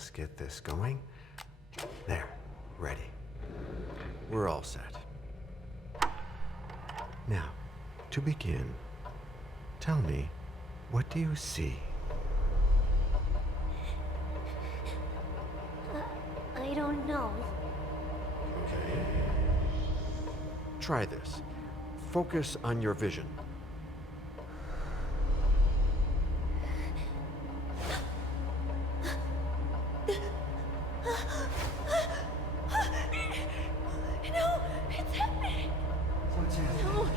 just get this going. There, ready. We're all set. Now, to begin, tell me, what do you see? I don't know. Okay. Try this. Focus on your vision. No, it's happening. What's happening?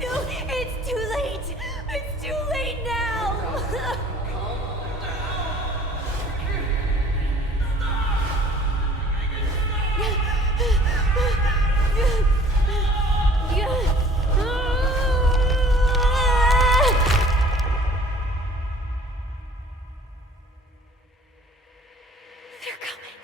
No, it's too late. It's too late now. They're coming.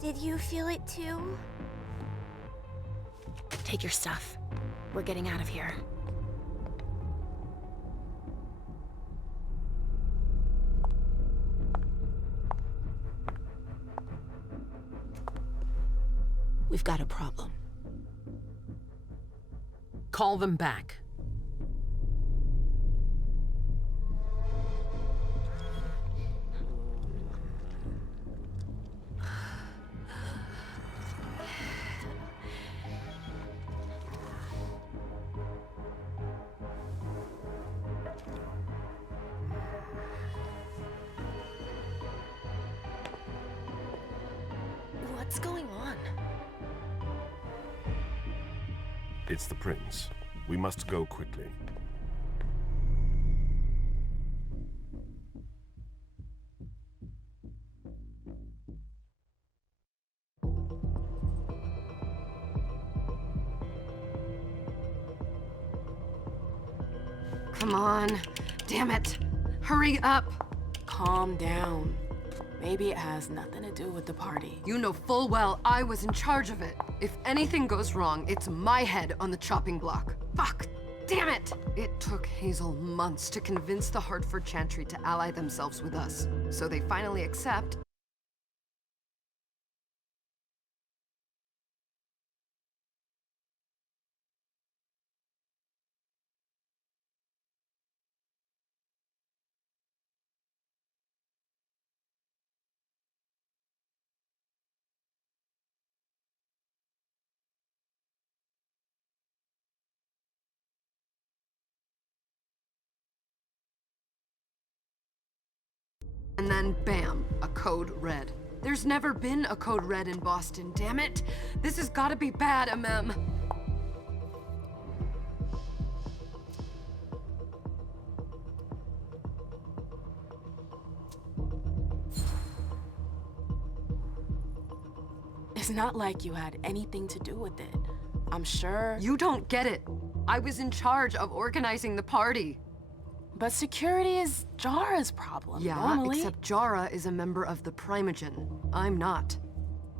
Did you feel it too? Take your stuff. We're getting out of here. We've got a problem. Call them back. What's going on? It's the prince. We must go quickly. Come on. Damn it. Hurry up. Calm down. Maybe it has nothing to do with the party. You know full well I was in charge of it. If anything goes wrong, it's my head on the chopping block. Fuck! Damn it! It took Hazel months to convince the Hartford Chantry to ally themselves with us. So they finally accept. And then, bam, a code red. There's never been a code red in Boston, damn it! This has gotta be bad, MM. It's not like you had anything to do with it. I'm sure. You don't get it. I was in charge of organizing the party. But security is Jara's problem, Yeah, normally. except Jara is a member of the Primogen. I'm not.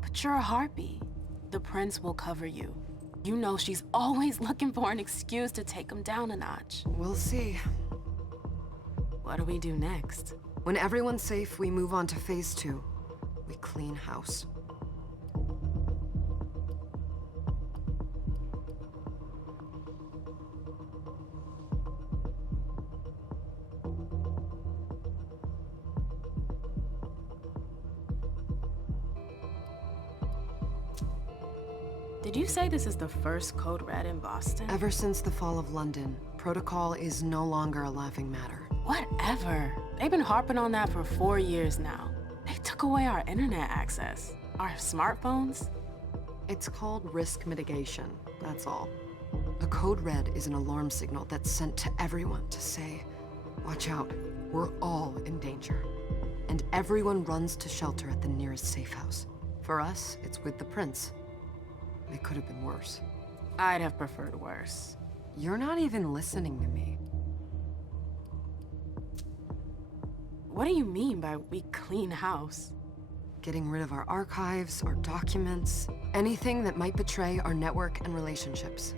But you're a harpy. The prince will cover you. You know she's always looking for an excuse to take him down a notch. We'll see. What do we do next? When everyone's safe, we move on to phase 2. We clean house. Did you say this is the first code red in Boston? Ever since the fall of London, protocol is no longer a laughing matter. Whatever. They've been harping on that for 4 years now. They took away our internet access. Our smartphones. It's called risk mitigation, that's all. A code red is an alarm signal that's sent to everyone to say, Watch out. We're all in danger. And everyone runs to shelter at the nearest safe house. For us, it's with the prince. It could have been worse. I'd have preferred worse. You're not even listening to me. What do you mean by we clean house? Getting rid of our archives, our documents, anything that might betray our network and relationships.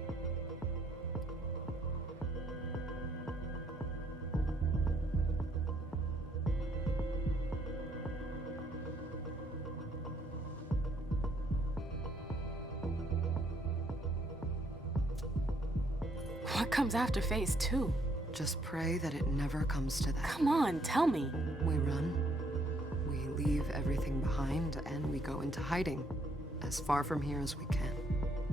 What comes after phase 2? Just pray that it never comes to that. Come on, tell me. We run, we leave everything behind, and we go into hiding. As far from here as we can.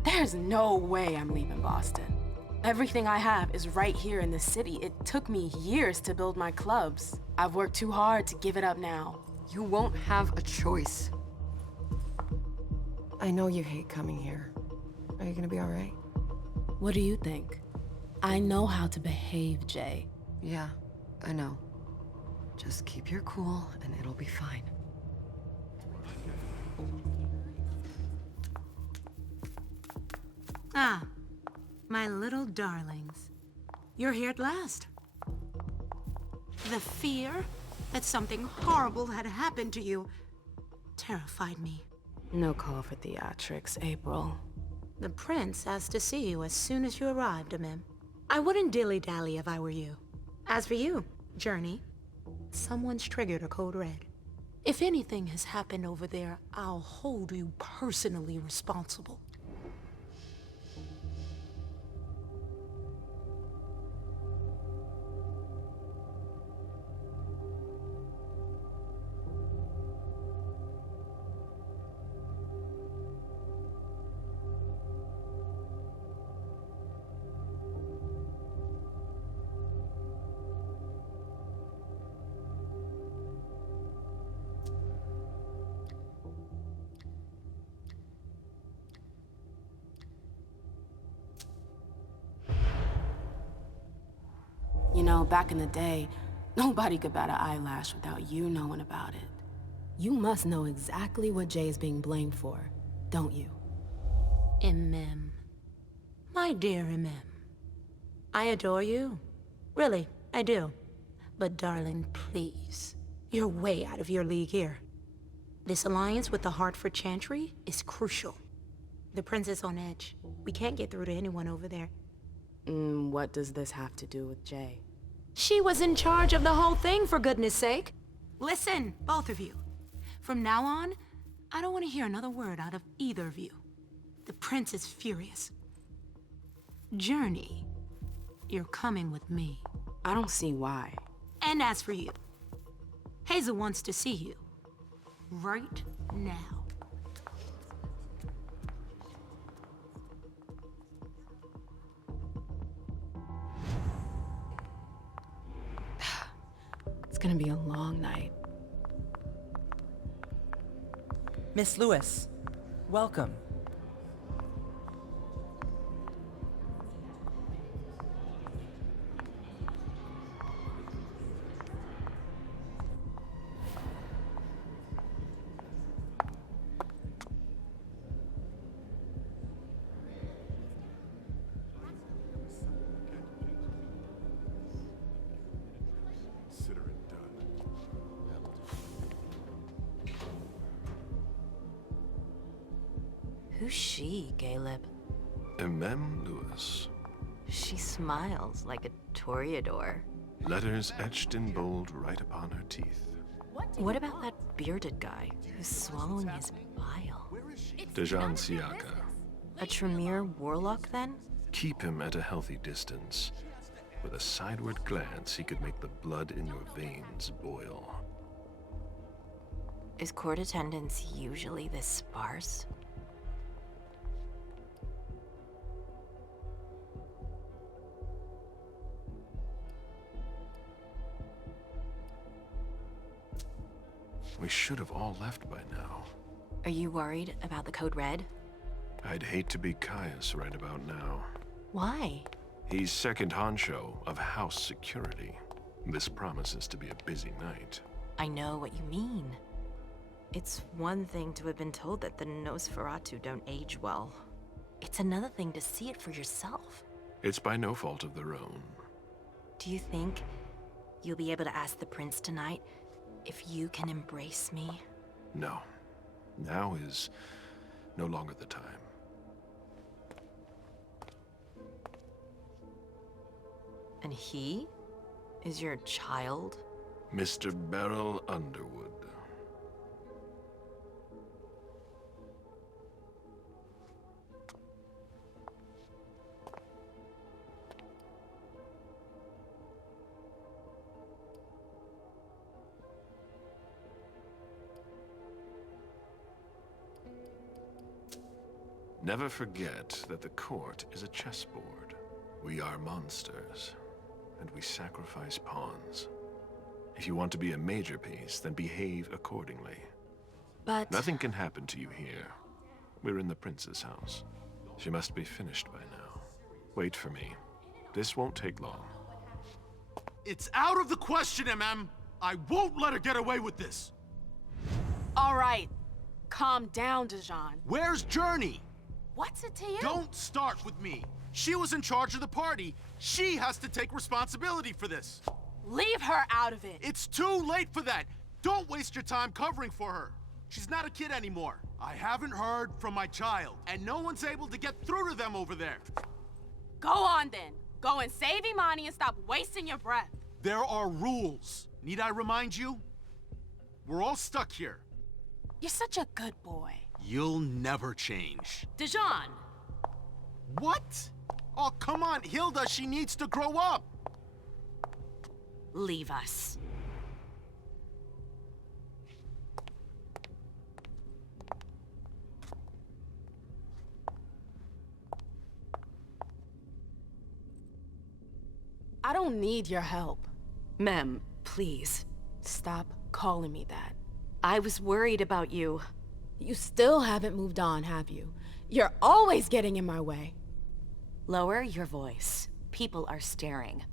There's no way I'm leaving Boston. Everything I have is right here in the city. It took me years to build my clubs. I've worked too hard to give it up now. You won't have a choice. I know you hate coming here. Are you gonna be all right? What do you think? I know how to behave, Jay. Yeah, I know. Just keep your cool and it'll be fine. Ah, my little darlings. You're here at last. The fear that something horrible had happened to you terrified me. No call for theatrics, April. The prince asked to see you as soon as you arrived, Amim. I wouldn't dilly-dally if I were you. As for you, Journey, someone's triggered a code red. If anything has happened over there, I'll hold you personally responsible. You know, back in the day, nobody could bat an eyelash without you knowing about it. You must know exactly what Jay is being blamed for, don't you? Imem. My dear Imem. I adore you. Really, I do. But darling, please. You're way out of your league here. This alliance with the Hartford Chantry is crucial. The prince is on edge. We can't get through to anyone over there. What does this have to do with Jay? She was in charge of the whole thing, for goodness sake. Listen, both of you. From now on, I don't want to hear another word out of either of you. The prince is furious. Journey, you're coming with me. I don't see why. And as for you, Hazel wants to see you. Right now. It's gonna be a long night. Miss Lewis, welcome. Consider it done. Who's she, Caleb? Emem Lewis. She smiles like a toreador. Letters etched in bold right upon her teeth. What about that bearded guy who's swallowing his bile? Dejan Siaka. A Tremere warlock, then? Keep him at a healthy distance. With a sideward glance, he could make the blood in your veins boil. Is court attendance usually this sparse? We should have all left by now. Are you worried about the Code Red? I'd hate to be Caius right about now. Why? He's second honcho of house security. This promises to be a busy night. I know what you mean. It's one thing to have been told that the Nosferatu don't age well. It's another thing to see it for yourself. It's by no fault of their own. Do you think you'll be able to ask the prince tonight if you can embrace me? No. Now is no longer the time. And he is your child? Mr. Beryl Underwood. Never forget that the court is a chessboard. We are monsters, and we sacrifice pawns. If you want to be a major piece, then behave accordingly. But... Nothing can happen to you here. We're in the prince's house. She must be finished by now. Wait for me. This won't take long. It's out of the question, MM! I won't let her get away with this! All right. Calm down, Dijon. Where's Journey? What's it to you? Don't start with me. She was in charge of the party. She has to take responsibility for this. Leave her out of it. It's too late for that. Don't waste your time covering for her. She's not a kid anymore. I haven't heard from my child, and no one's able to get through to them over there. Go on then. Go and save Imani and stop wasting your breath. There are rules. Need I remind you? We're all stuck here. You're such a good boy. You'll never change. Dijon! What? Oh, come on, Hilda, she needs to grow up. leave us. I don't need your help. Mem, please. Stop calling me that. I was worried about you. You still haven't moved on, have you? You're always getting in my way. Lower your voice. People are staring.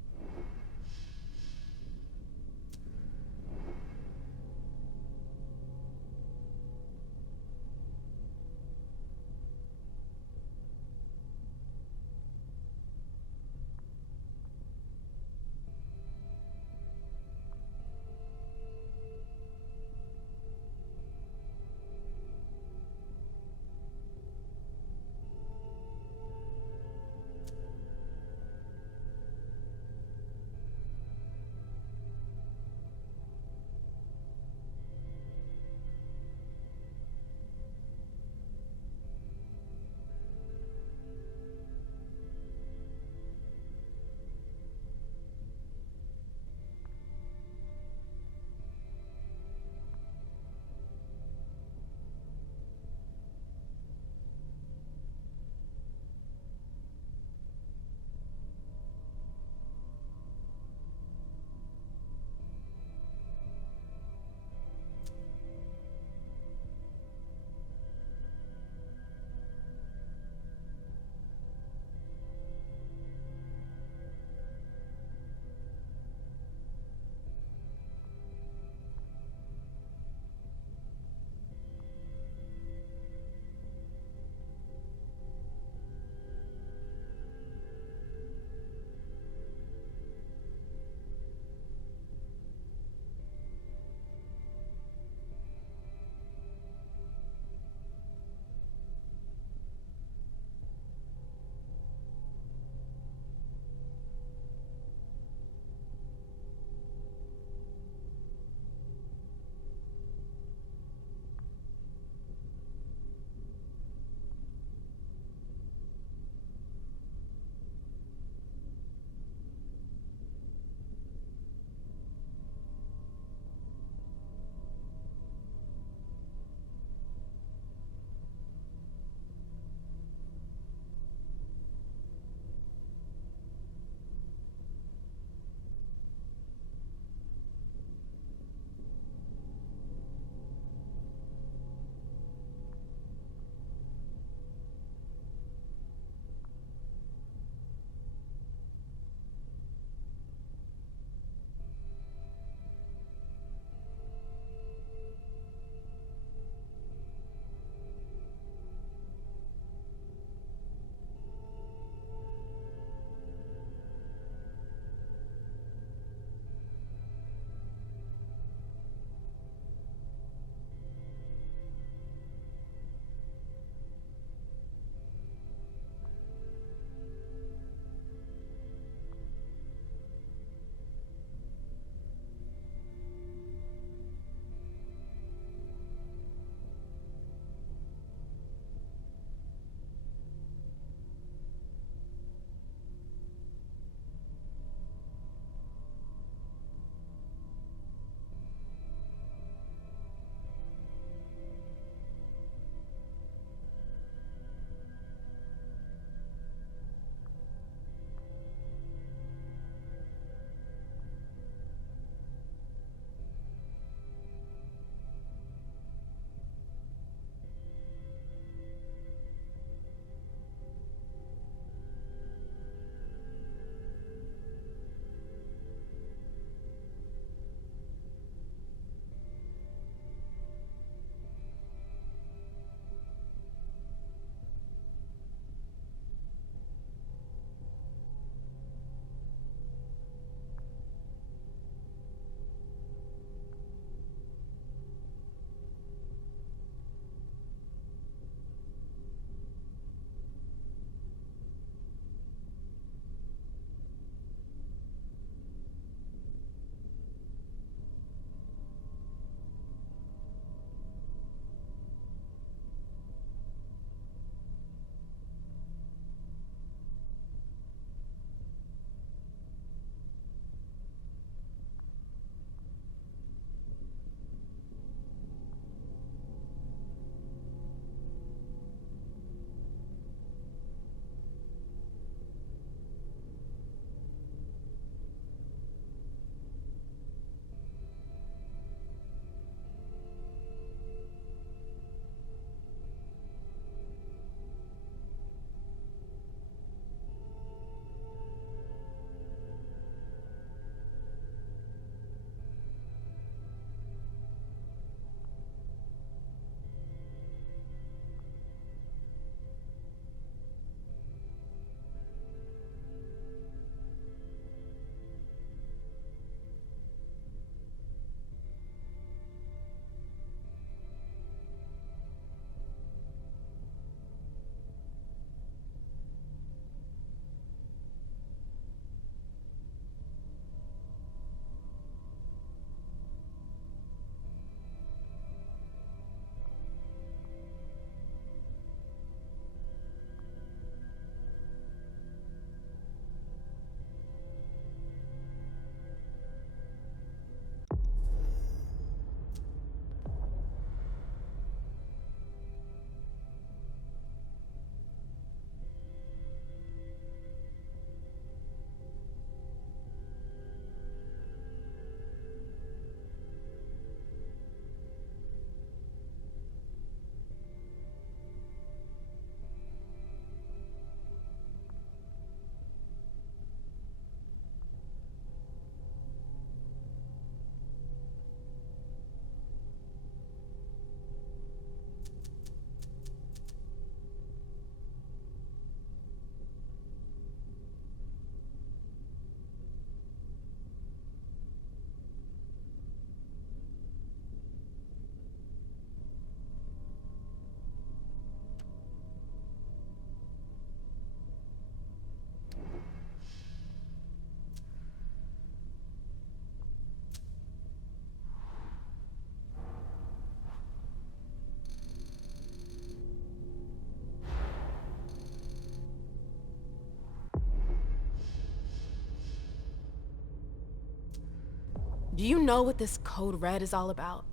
Do you know what this Code Red is all about?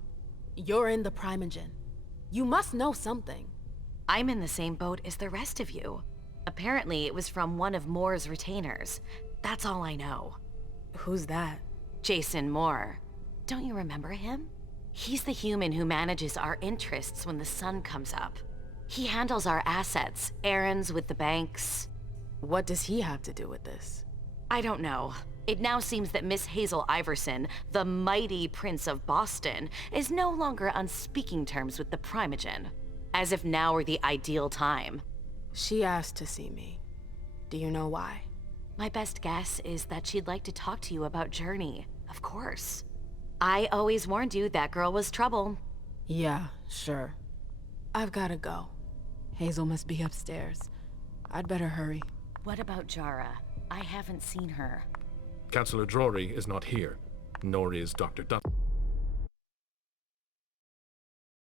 You're in the Primogen. You must know something. I'm in the same boat as the rest of you. Apparently, it was from one of Moore's retainers. That's all I know. Who's that? Jason Moore. Don't you remember him? He's the human who manages our interests when the sun comes up. He handles our assets, errands with the banks. What does he have to do with this? I don't know. It now seems that Miss Hazel Iverson, the mighty Prince of Boston, is no longer on speaking terms with the Primogen. As if now were the ideal time. She asked to see me. Do you know why? My best guess is that she'd like to talk to you about Journey, of course. I always warned you that girl was trouble. Yeah, sure. I've gotta go. Hazel must be upstairs. I'd better hurry. What about Jara? I haven't seen her. Councillor Drury is not here, nor is Dr. Dutton.